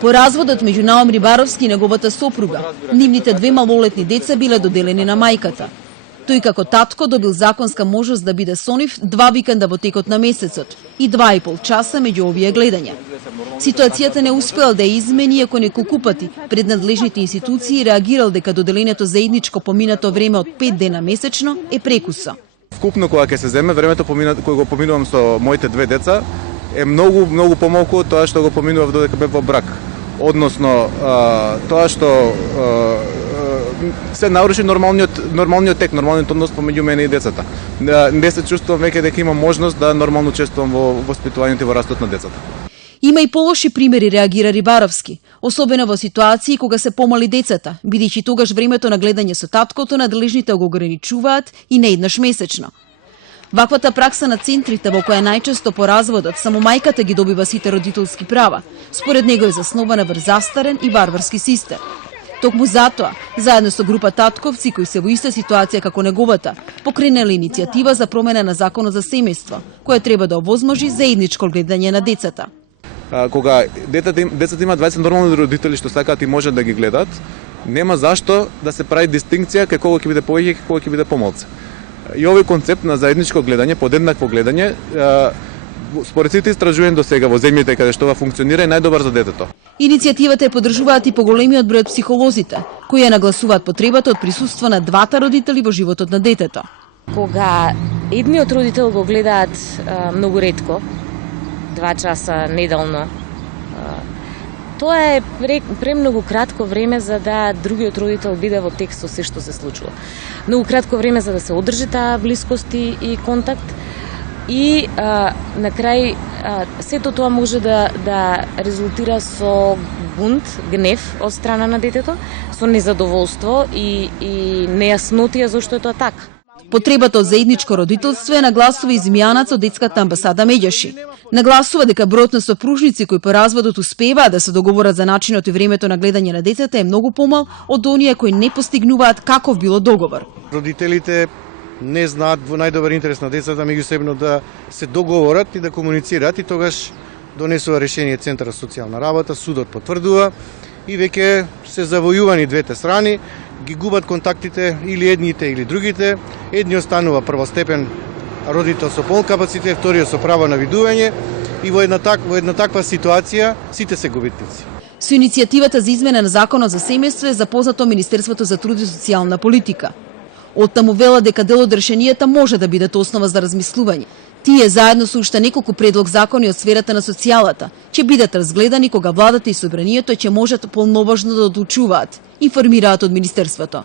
По разводот меѓу Наум Рибаровски и неговата сопруга, нивните две малолетни деца биле доделени на мајката. Тој како татко добил законска можност да биде со нив 2 викенда во текот на месецот и 2,5 часа меѓу овие гледања. Ситуацијата не успел да ја измени, иако неколку пати пред надлежните институции реагирал дека доделението заедничко поминато време од 5 дена месечно е прекуса. Вкупно кога ќе се земе времето кој го поминувам со моите две деца е многу помалку од тоа што го поминував додека бев во брак. Односно, тоа што се наруши нормалниот тек, нормалниот однос помеѓу мене и децата. Не се чувствувам веќе дека имам можност да нормално учествувам во воспитувањето и во растот на децата. Има и полоши примери, реагира Рибаровски, особено во ситуации кога се помали децата, бидејќи тогаш времето на гледање со таткото надлежните го ограничуваат и не еднаш месечно. Ваквата пракса на центрите во која најчесто по разводот само мајката ги добива сите родителски права, според него е заснована врз застарен и варварски систем. Токму затоа, заедно со група татковци кои се во иста ситуација како неговата, покренале иницијатива за промена на законот за семејство, која треба да овозможи заедничко гледање на децата. Кога децата имаат 20 нормални родители што сакаат и можат да ги гледат, нема зашто да се прави дистинкција кај кого ќе биде повеќе и кај кого ќе биде помалку. И овој концепт на заедничко гледање, подеднакво гледање, според сите истражувања до сега во земјите каде што ова функционира е најдобар за детето. Иницијативата ја поддржуваат и поголемиот број од психолозите, кои ја нагласуваат потребата од присуство на двата родители во животот на детето. Кога едниот родител го гледаат многу ретко, 2 часа неделно, тоа е премногу кратко време за да другиот родител биде во текст со се што се случува. Многу кратко време за да се одржи таа блискост и контакт и на крај сето тоа може да резултира со бунт, гнев од страна на детето, со незадоволство и нејаснотија зошто е тоа така. Потребата од заедничко родителство е нагласува и Змијанац од детската амбасада Меѓаши. Нагласува дека бројот на сопружници кои по разводот успеваат да се договорат за начинот и времето на гледање на децата е многу помал од оние кои не постигнуваат каков било договор. Родителите не знаат во најдобар интерес на децата меѓусебно да се договорат и да комуницираат и тогаш донесува решение Центарот за социјална работа, судот потврдува и веќе се завојувани двете страни, ги губат контактите или едните или другите, едниот станува првостепен родител со полн капацитет, вториот со право на видување и во една таква ситуација сите се губитници. Со иницијативата за измена на законот за семејство е запознато Министерството за труд и социјална политика. Оттаму вела дека дел од решенијата може да бидат основа за размислување. Тие заедно со уште неколку предлог закони од сферата на социјалата ќе бидат разгледани кога владата и собранието ќе можат полноважно да одлучуваат, информираат од Министерството.